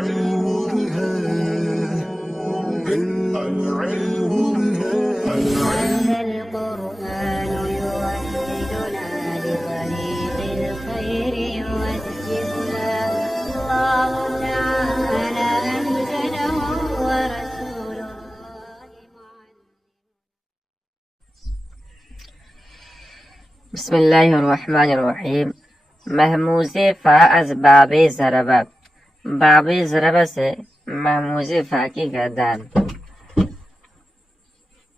هذا القرآن يوحدنا لطريق الخير يوجهنا الله تعالى أنزله ورسول الله بسم الله الرحمن الرحیم. محموز فا از باب ضربہ. باب ضربہ سے محموز فا کی گردان.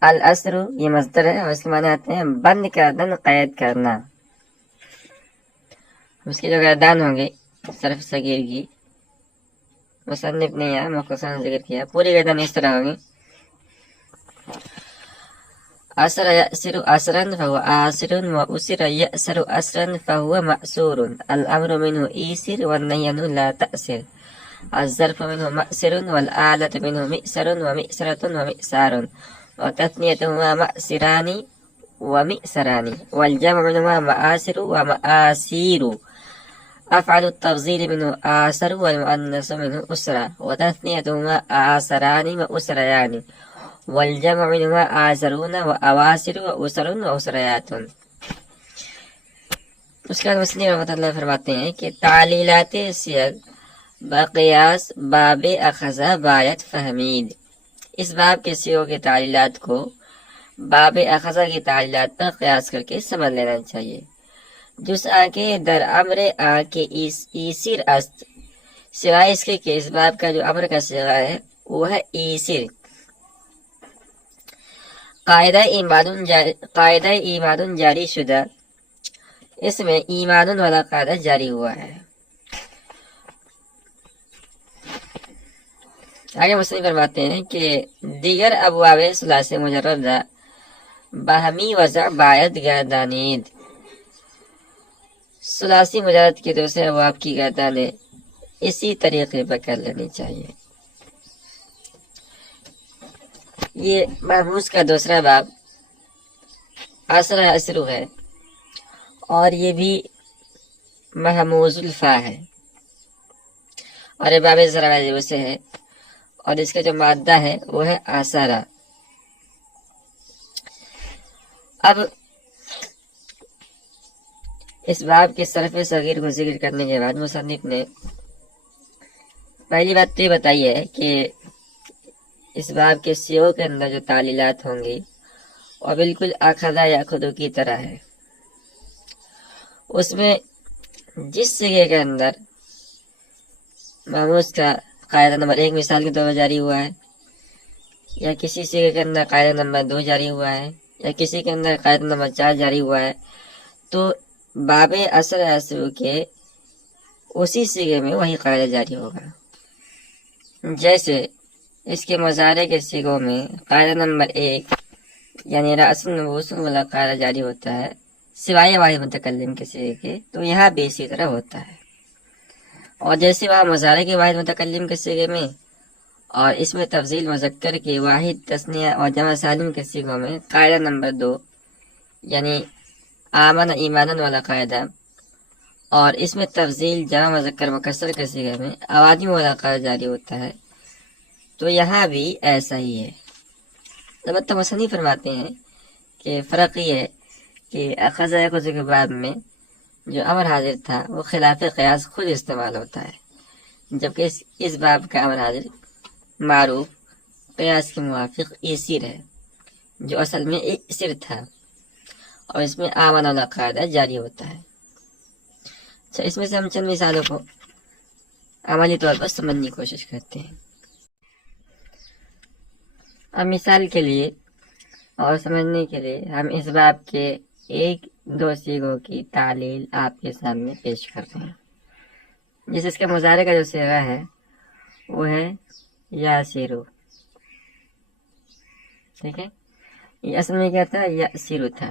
الاسر یہ مصدر ہے اور اس کے معنی آتے ہیں بند کردن، قید کرنا. اس کی جو گردان ہوگی صرف صغیر کی، مصنف نے یہاں مختصراً ذکر کیا. پوری گردان اس طرح ہوگی: أسر يأسر أسرا فهو آسر، وأسر يأسر أسرا فهو مأسور. الأمر منه إيسر والنهي عنه لا تأسر. الظرف منه مأسر والآلة منه مئسر ومئسرة ومئسار، وتثنيتهما مأسران ومئسران، والجمع منهما مآسر ومآسير. أفعل التفضيل منه آسر والمؤنث منه أسرة، وتثنيتهما آسران وأسريان، والجمع منهما آسرون وأواسر وأسر وأسريات. اس کے بعد مصنف رحمۃ اللہ فرماتے ہیں کہ تعلیلات سیغ بقیاس باب اخذہ بایت فہمید. اس باب کے سیغوں کی تعلیلات کو باب اخذہ کی تعلیلات پر قیاس کر کے سمجھ لینا چاہیے. جس آنکھے در امر آنکھے ایسر است، سوائے اس کے کہ اس باب کا جو امر کا صیغہ ہے وہ ہے ایسر. قاعدہ ایمان جاری شدہ، اس میں ایمان والا قاعدہ جاری ہوا ہے. آگے مصنف فرماتے ہیں کہ دیگر ابواب ثلاث مجردہ باہمی وضع باید گردانید. ثلاثی مجرد کے دوسرے ابواب کی گردانیں اسی طریقے پر کر لینی چاہیے. یہ محموز کا دوسرا باب اثر اسرو ہے، اور یہ بھی محموز الفا ہے، اور یہ باب ضربہ سے ہے، اور اس کا جو مادہ ہے وہ ہے آسارا. اب اس باب کے صرف صغیر کو ذکر کرنے کے بعد مصنف نے پہلی بات تو یہ بتائی ہے کہ اس باب کے سیغوں کے اندر جو تعلیلات ہوں گی وہ بالکل اخذہ یا خودو کی طرح ہے. اس میں جس سیغے کے اندر محموز کا قاعدہ نمبر 1 مثال کے طور پر جاری ہوا ہے، یا کسی سیغے کے اندر قاعدہ نمبر 2 جاری ہوا ہے، یا کسی کے اندر قاعدہ نمبر 4 جاری ہوا ہے، تو باب اثر اسرو کے اسی سیغے میں وہی قاعدہ جاری ہوگا. جیسے اس کے مضارع کے سیغوں میں قاعدہ نمبر 1 یعنی رأس النبوس والا قاعدہ جاری ہوتا ہے سوائے واحد متکلم کے سیغے کے، تو یہاں بھی اسی طرح ہوتا ہے. اور جیسے وہاں مضارع کے واحد متکلم کے سیغے میں اور اس میں تفضیل مذکر کے واحد تثنیہ اور جمع سالم کے سیغوں میں قاعدہ نمبر 2 یعنی آمن ایمانن والا قاعدہ، اور اس میں تفضیل جمع مذکر مکسر کے سیغے میں اوادم والا قاعدہ جاری ہوتا ہے، تو یہاں بھی ایسا ہی ہے. البتہ مصنف فرماتے ہیں کہ فرق یہ ہے کہ اخذہ خود کے باب میں جو امر حاضر تھا وہ خلاف قیاس خود استعمال ہوتا ہے، جبکہ اس باب کا امر حاضر معروف قیاس کے موافق ایسر ہے، جو اصل میں ایسر تھا، اور اس میں آمن والا قاعدہ جاری ہوتا ہے. اچھا، اس میں سے ہم چند مثالوں کو عملی طور پر سمجھنے کی کوشش کرتے ہیں. اب مثال کے لیے اور سمجھنے کے لیے ہم اس باب کے 1-2 سیغوں کی تعلیل آپ کے سامنے پیش کرتے ہیں. جس اس کے مضارع کا جو سیغہ ہے وہ ہے یاسیرو. ٹھیک ہے، یہ اصل میں کیا تھا؟ یاسیرو تھا.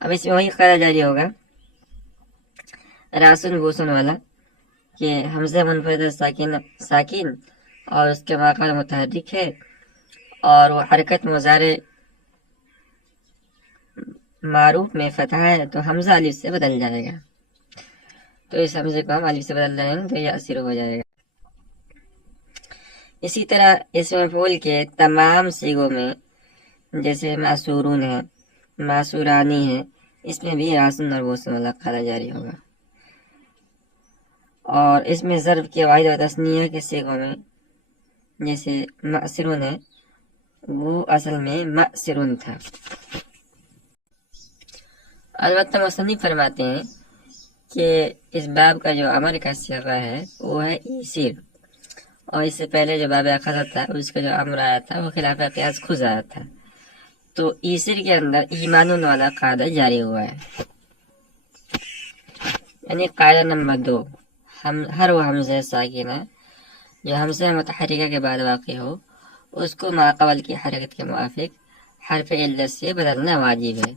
اب اس میں وہی قاعدہ جاری ہوگا راسن بوسن والا کہ حمزہ منفرد ساکن اور اس کے ماقبل متحرک ہے، اور وہ حرکت مضارع معروف میں فتح ہے تو حمزہ الف سے بدل جائے گا. تو اس حمزے کو ہم الف سے بدل رہے ہیں تو یہ اثر ہو جائے گا. اسی طرح اس مفعول کے تمام صیغوں میں جیسے معصورون ہے، معصورانی ہے، اس میں بھی راسن اور بوسن والا قاعدہ جاری ہوگا. اور اس میں ظرف کے واحد و تثنیہ کے صیغوں میں جیسے معصرون ہے، وہ اصل میں معصرون تھا. البتہ مصنف فرماتے ہیں کہ اس باب کا جو امر کا صیغہ ہے وہ ہے ایسیر، اور اس سے پہلے جو باب اخذ تھا اس کا جو امر آیا تھا وہ خلاف قیاس خز آیا تھا. تو ایسر کے اندر ایمانون والا قاعدہ جاری ہوا ہے. یعنی قاعدہ نمبر 2، ہر وہ حمزہ ساکنہ جو حمزہ متحرکہ کے بعد واقع ہو اس کو ما قبل کی حرکت کے موافق حرف علت سے بدلنا واجب ہے.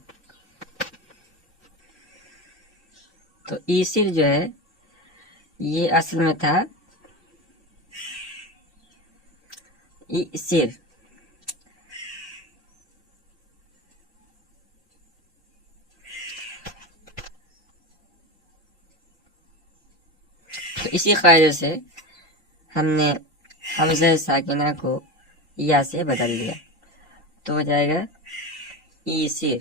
تو ایسر جو ہے یہ اصل میں تھا ایسر. تو اسی قاعدے سے ہم نے حمزہ ساکنہ کو یا سے بدل دیا تو ہو جائے گا ایسر.